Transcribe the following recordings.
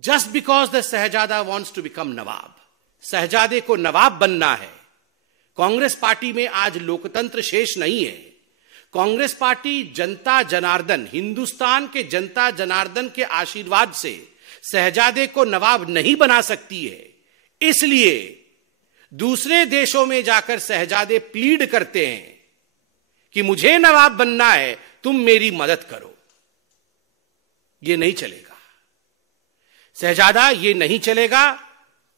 Just because the Shahzada wants to become Nawab, शहजादे को नवाब बनना है। कांग्रेस पार्टी में आज लोकतंत्र शेष नहीं है। कांग्रेस पार्टी जनता जनार्दन, हिंदुस्तान के जनता जनार्दन के आशीर्वाद से शहजादे को नवाब नहीं बना सकती है। इसलिए दूसरे देशों में जाकर शहजादे प्लीड करते हैं कि मुझे नवाब बनना है, तुम मेरी मदद करो। यह नहीं चलेगा शहजादा, यह नहीं चलेगा।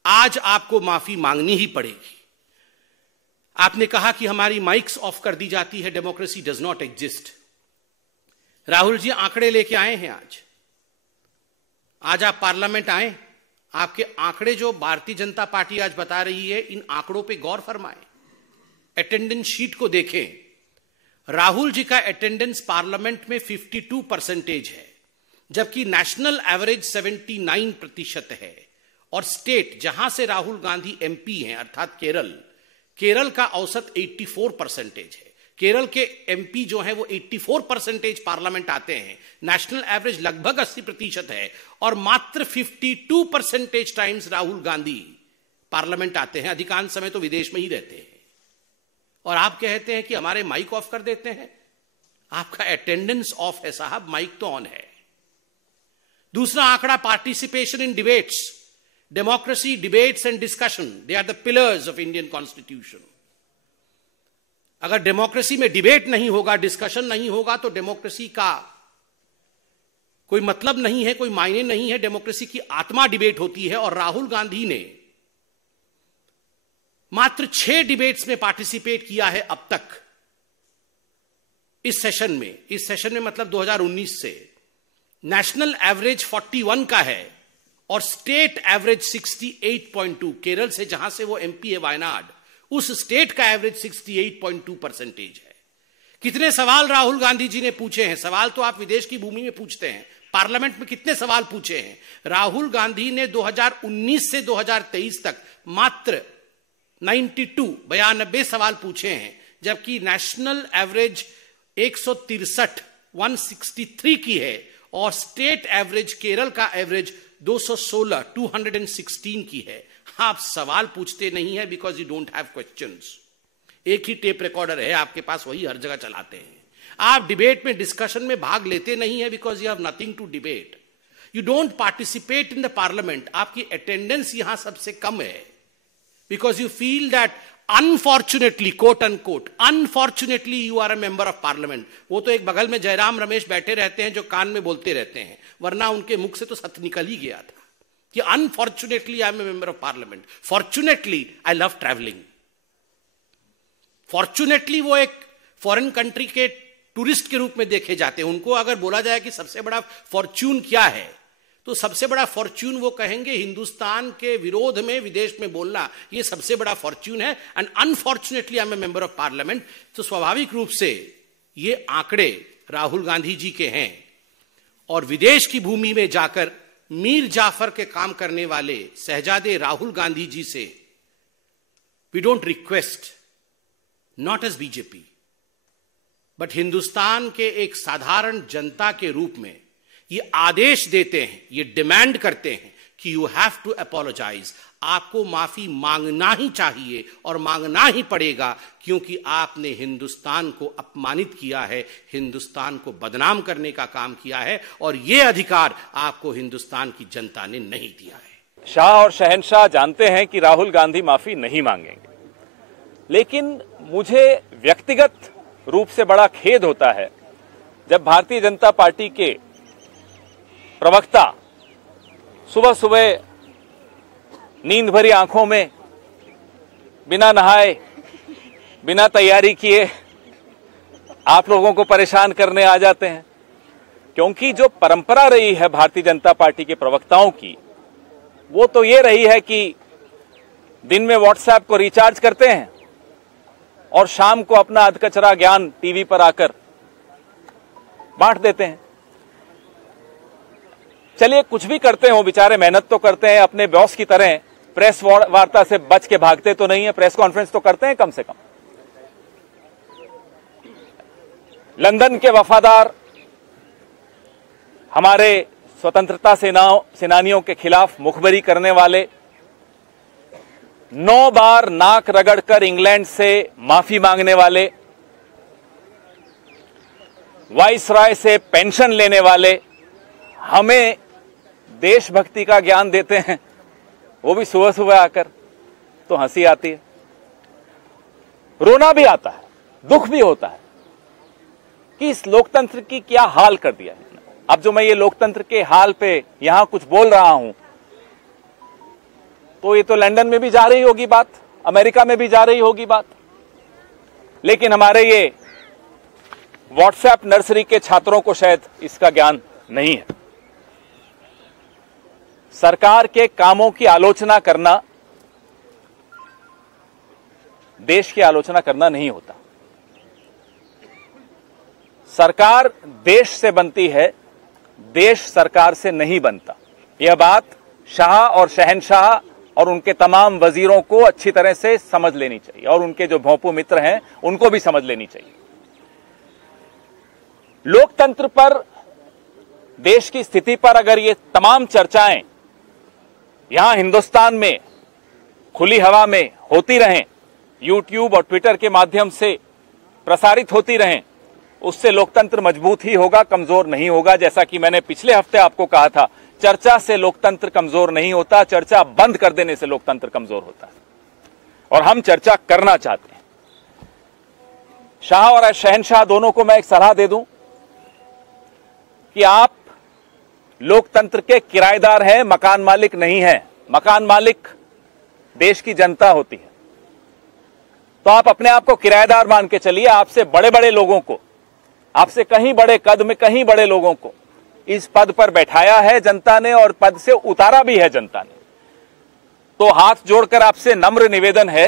आज आपको माफी मांगनी ही पड़ेगी। आपने कहा कि हमारी माइक्स ऑफ कर दी जाती है, democracy does not exist. Rahul ji आंकड़े लेके आए हैं आज आप पार्लियामेंट आए, आपके आंकड़े जो भारतीय जनता पार्टी आज बता रही है, इन आंकड़ों पे गौर फरमाएं। अटेंडेंस शीट को देखें। राहुल जी का अटेंडेंस पार्लियामेंट में 52% है, जबकि नेशनल एवरेज 79% है। और स्टेट जहां से राहुल गांधी एमपी हैं, अर्थात केरल का औसत 84% है। केरल के एमपी जो हैं वो 84% पार्लियामेंट आते हैं। नेशनल एवरेज लगभग 80% है और मात्र 52% टाइम्स राहुल गांधी पार्लियामेंट आते हैं। अधिकांश समय तो विदेश में ही रहते हैं। और आप कहते हैं कि हमारे माइक ऑफ कर देते हैं। आपका अटेंडेंस ऑफ है साहब, माइक तो ऑन है। दूसरा आंकड़ा, participation in debates. Democracy, debates and discussion, they are the pillars of Indian constitution. अगर डेमोक्रेसी में डिबेट नहीं होगा, डिस्कशन नहीं होगा, तो डेमोक्रेसी का कोई मतलब नहीं है, कोई मायने नहीं है। डेमोक्रेसी की आत्मा डिबेट होती है। और राहुल गांधी ने मात्र 6 डिबेट्स में पार्टिसिपेट किया है अब तक इस सेशन में मतलब 2019 से। नेशनल एवरेज 41 का है और स्टेट एवरेज 68.2। केरल से जहां से वो एमपी है, वायनाड, उस स्टेट का एवरेज 68.2% है। कितने सवाल राहुल गांधी जी ने पूछे हैं? सवाल तो आप विदेश की भूमि में पूछते हैं, पार्लियामेंट में कितने सवाल पूछे हैं? राहुल गांधी ने 2019 से 2023 तक मात्र 92 सवाल पूछे हैं, जबकि नेशनल एवरेज 163 की है और स्टेट एवरेज, केरल का एवरेज 216 की है। आप सवाल पूछते नहीं है because you don't have questions. एक ही टेप रिकॉर्डर है आपके पास, वही हर जगह चलाते हैं। आप डिबेट में, डिस्कशन में भाग लेते नहीं है because you have nothing to debate. You don't participate in the parliament. आपकी अटेंडेंस यहां सबसे कम है because you feel that unfortunately, quote unquote, unfortunately you are a member of parliament. वो तो एक बगल में जयराम रमेश बैठे रहते हैं जो कान में बोलते रहते हैं, वरना उनके मुख से तो सत्य निकल ही गया था कि unfortunately I am a member of parliament. Fortunately I love travelling. Fortunately वो एक फॉरेन कंट्री के टूरिस्ट के रूप में देखे जाते हैं। उनको अगर बोला जाए कि सबसे बड़ा फॉर्च्यून क्या है, तो सबसे बड़ा फॉर्च्यून वो कहेंगे हिंदुस्तान के विरोध में विदेश में बोलना, ये सबसे बड़ा फॉर्च्यून है। And unfortunately I am a member of parliament. तो स्वाभाविक रूप से ये आंकड़े राहुल गांधी जी के हैं। और विदेश की भूमि में जाकर मीर जाफर के काम करने वाले शहजादे राहुल गांधी जी से we don't request, not as BJP, but Hindustan के एक साधारण जनता के रूप में ये आदेश देते हैं, ये डिमांड करते हैं कि यू हैव टू अपोलोजाइज। आपको माफी मांगना ही चाहिए और मांगना ही पड़ेगा, क्योंकि आपने हिंदुस्तान को अपमानित किया है, हिंदुस्तान को बदनाम करने का काम किया है और यह अधिकार आपको हिंदुस्तान की जनता ने नहीं दिया है। शाह और शहनशाह जानते हैं कि राहुल गांधी माफी नहीं मांगेंगे, लेकिन मुझे व्यक्तिगत रूप से बड़ा खेद होता है जब भारतीय जनता पार्टी के प्रवक्ता सुबह सुबह नींद भरी आंखों में बिना नहाए, बिना तैयारी किए आप लोगों को परेशान करने आ जाते हैं। क्योंकि जो परंपरा रही है भारतीय जनता पार्टी के प्रवक्ताओं की, वो तो ये रही है कि दिन में व्हाट्सएप को रिचार्ज करते हैं और शाम को अपना अधकचरा ज्ञान टीवी पर आकर बांट देते हैं। चलिए, कुछ भी करते हो बेचारे, मेहनत तो करते हैं, अपने बॉस की तरह प्रेस वार्ता से बच के भागते तो नहीं है, प्रेस कॉन्फ्रेंस तो करते हैं कम से कम। लंदन के वफादार हमारे स्वतंत्रता सेनानियों के खिलाफ मुखबरी करने वाले, 9 बार नाक रगड़कर इंग्लैंड से माफी मांगने वाले, वाइसराय से पेंशन लेने वाले हमें देशभक्ति का ज्ञान देते हैं, वो भी सुबह सुबह आकर, तो हंसी आती है, रोना भी आता है, दुख भी होता है कि इस लोकतंत्र की क्या हाल कर दिया है। अब जो मैं ये लोकतंत्र के हाल पे यहां कुछ बोल रहा हूं, तो ये तो लंदन में भी जा रही होगी बात, अमेरिका में भी जा रही होगी बात, लेकिन हमारे ये व्हाट्सएप नर्सरी के छात्रों को शायद इसका ज्ञान नहीं है। सरकार के कामों की आलोचना करना देश की आलोचना करना नहीं होता। सरकार देश से बनती है, देश सरकार से नहीं बनता। यह बात शाह और शहनशाह और उनके तमाम वजीरों को अच्छी तरह से समझ लेनी चाहिए, और उनके जो भोंपू मित्र हैं उनको भी समझ लेनी चाहिए। लोकतंत्र पर, देश की स्थिति पर अगर ये तमाम चर्चाएं यहां हिंदुस्तान में खुली हवा में होती रहें, यूट्यूब और ट्विटर के माध्यम से प्रसारित होती रहें, उससे लोकतंत्र मजबूत ही होगा, कमजोर नहीं होगा। जैसा कि मैंने पिछले हफ्ते आपको कहा था, चर्चा से लोकतंत्र कमजोर नहीं होता, चर्चा बंद कर देने से लोकतंत्र कमजोर होता है, और हम चर्चा करना चाहते हैं। शाह और शहनशाह दोनों को मैं एक सलाह दे दूं कि आप लोकतंत्र के किराएदार हैं, मकान मालिक नहीं हैं। मकान मालिक देश की जनता होती है, तो आप अपने आप को किराएदार मान के चलिए। आपसे बड़े बड़े लोगों को, आपसे कहीं बड़े कद में कहीं बड़े लोगों को इस पद पर बैठाया है जनता ने, और पद से उतारा भी है जनता ने। तो हाथ जोड़कर आपसे नम्र निवेदन है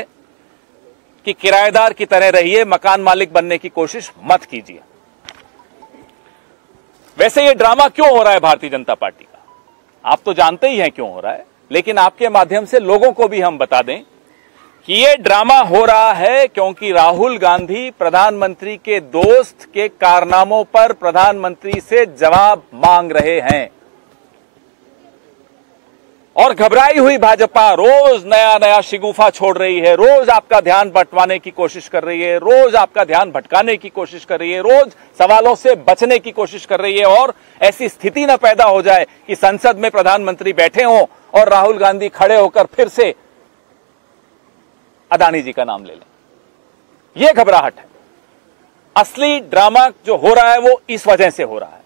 कि किराएदार की तरह रहिए, मकान मालिक बनने की कोशिश मत कीजिए। वैसे ये ड्रामा क्यों हो रहा है भारतीय जनता पार्टी का, आप तो जानते ही हैं क्यों हो रहा है, लेकिन आपके माध्यम से लोगों को भी हम बता दें कि ये ड्रामा हो रहा है क्योंकि राहुल गांधी प्रधानमंत्री के दोस्त के कारनामों पर प्रधानमंत्री से जवाब मांग रहे हैं, और घबराई हुई भाजपा रोज नया नया शिगुफा छोड़ रही है, रोज आपका ध्यान बंटवाने की कोशिश कर रही है, रोज आपका ध्यान भटकाने की कोशिश कर रही है, रोज सवालों से बचने की कोशिश कर रही है, और ऐसी स्थिति न पैदा हो जाए कि संसद में प्रधानमंत्री बैठे हों और राहुल गांधी खड़े होकर फिर से अदानी जी का नाम ले लें। यह घबराहट है। असली ड्रामा जो हो रहा है वो इस वजह से हो रहा है।